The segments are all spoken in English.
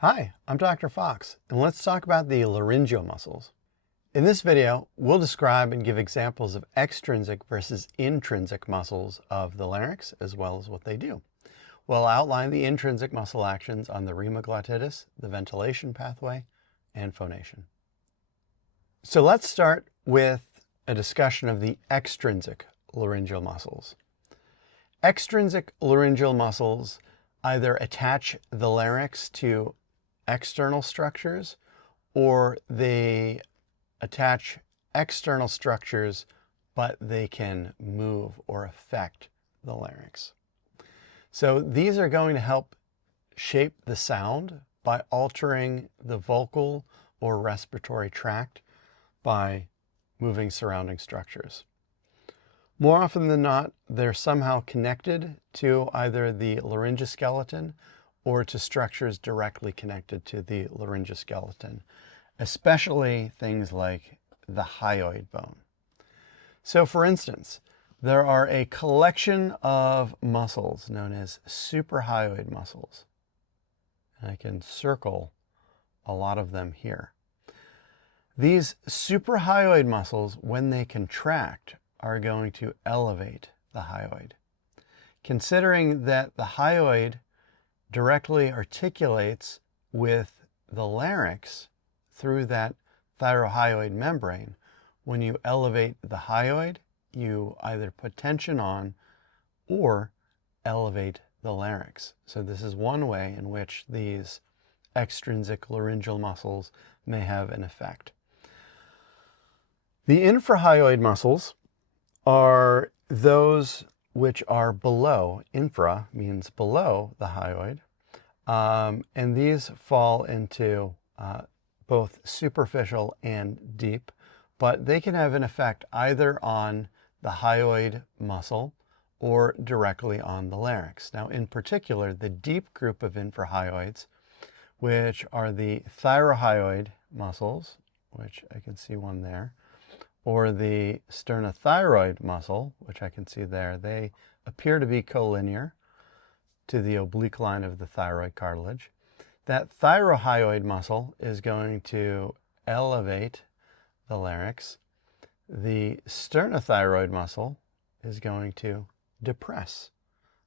Hi, I'm Dr. Fox, and let's talk about the laryngeal muscles. In this video, we'll describe and give examples of extrinsic versus intrinsic muscles of the larynx, as well as what they do. We'll outline the intrinsic muscle actions on the rhemoglottitis, the ventilation pathway, and phonation. So let's start with a discussion of the extrinsic laryngeal muscles. Extrinsic laryngeal muscles either attach the larynx to external structures, or they attach external structures, but they can move or affect the larynx. So these are going to help shape the sound by altering the vocal or respiratory tract by moving surrounding structures. More often than not, they're somehow connected to either the laryngoskeleton or to structures directly connected to the laryngoskeleton, especially things like the hyoid bone. So for instance, there are a collection of muscles known as suprahyoid muscles. And I can circle a lot of them here. These suprahyoid muscles, when they contract, are going to elevate the hyoid. Considering that the hyoid directly articulates with the larynx through that thyrohyoid membrane, when you elevate the hyoid, you either put tension on or elevate the larynx. So this is one way in which these extrinsic laryngeal muscles may have an effect. The infrahyoid muscles are those which are below. Infra means below the hyoid, and these fall into both superficial and deep, but they can have an effect either on the hyoid muscle or directly on the larynx. Now, in particular, the deep group of infrahyoids, which are the thyrohyoid muscles, which I can see one there, or the sternothyroid muscle, which I can see there, they appear to be collinear to the oblique line of the thyroid cartilage. That thyrohyoid muscle is going to elevate the larynx. The sternothyroid muscle is going to depress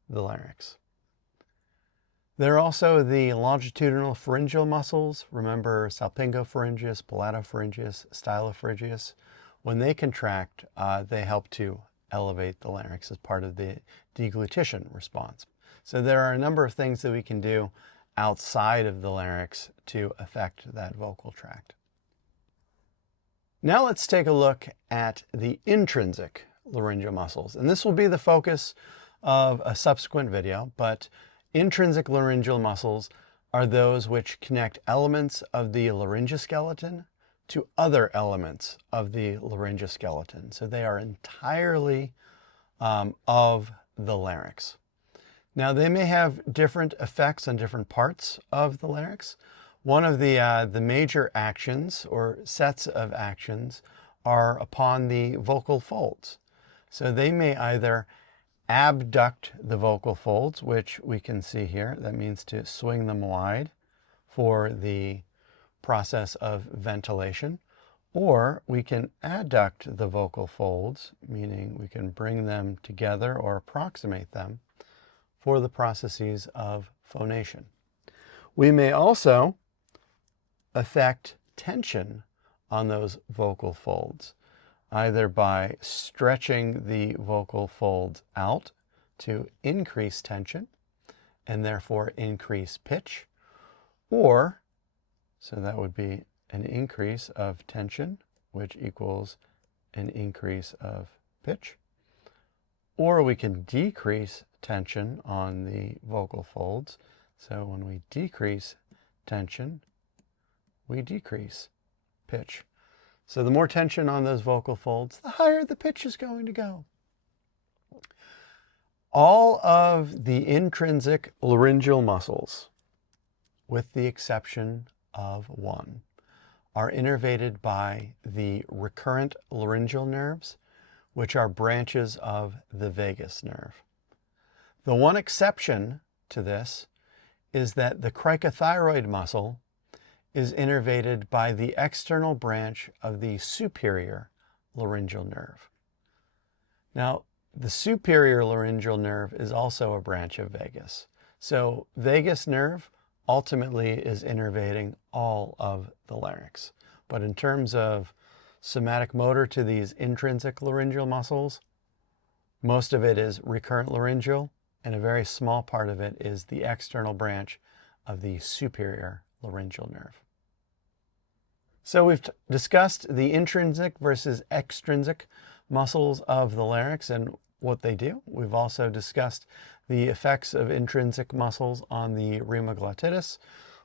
the larynx. There are also the longitudinal pharyngeal muscles. Remember salpingopharyngeus, palatopharyngeus, stylopharyngeus. When they contract, they help to elevate the larynx as part of the deglutition response. So there are a number of things that we can do outside of the larynx to affect that vocal tract. Now let's take a look at the intrinsic laryngeal muscles. And this will be the focus of a subsequent video, but intrinsic laryngeal muscles are those which connect elements of the laryngoskeleton to other elements of the laryngoskeleton. So they are entirely of the larynx. Now they may have different effects on different parts of the larynx. One of the major actions or sets of actions are upon the vocal folds. So they may either abduct the vocal folds, which we can see here. That means to swing them wide for the process of ventilation, or we can adduct the vocal folds, meaning we can bring them together or approximate them for the processes of phonation. We may also affect tension on those vocal folds, either by stretching the vocal folds out to increase tension and therefore increase pitch, or so that would be an increase of tension, which equals an increase of pitch. Or we can decrease tension on the vocal folds. So when we decrease tension, we decrease pitch. So the more tension on those vocal folds, the higher the pitch is going to go. All of the intrinsic laryngeal muscles, with the exception of one, are innervated by the recurrent laryngeal nerves, which are branches of the vagus nerve. The one exception to this is that the cricothyroid muscle is innervated by the external branch of the superior laryngeal nerve. Now, the superior laryngeal nerve is also a branch of vagus. So vagus nerve ultimately is innervating all of the larynx. But in terms of somatic motor to these intrinsic laryngeal muscles, most of it is recurrent laryngeal, and a very small part of it is the external branch of the superior laryngeal nerve. So we've discussed the intrinsic versus extrinsic muscles of the larynx and what they do. We've also discussed the effects of intrinsic muscles on the rima glottis,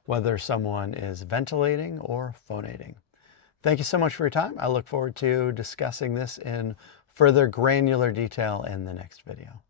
whether someone is ventilating or phonating. Thank you so much for your time. I look forward to discussing this in further granular detail in the next video.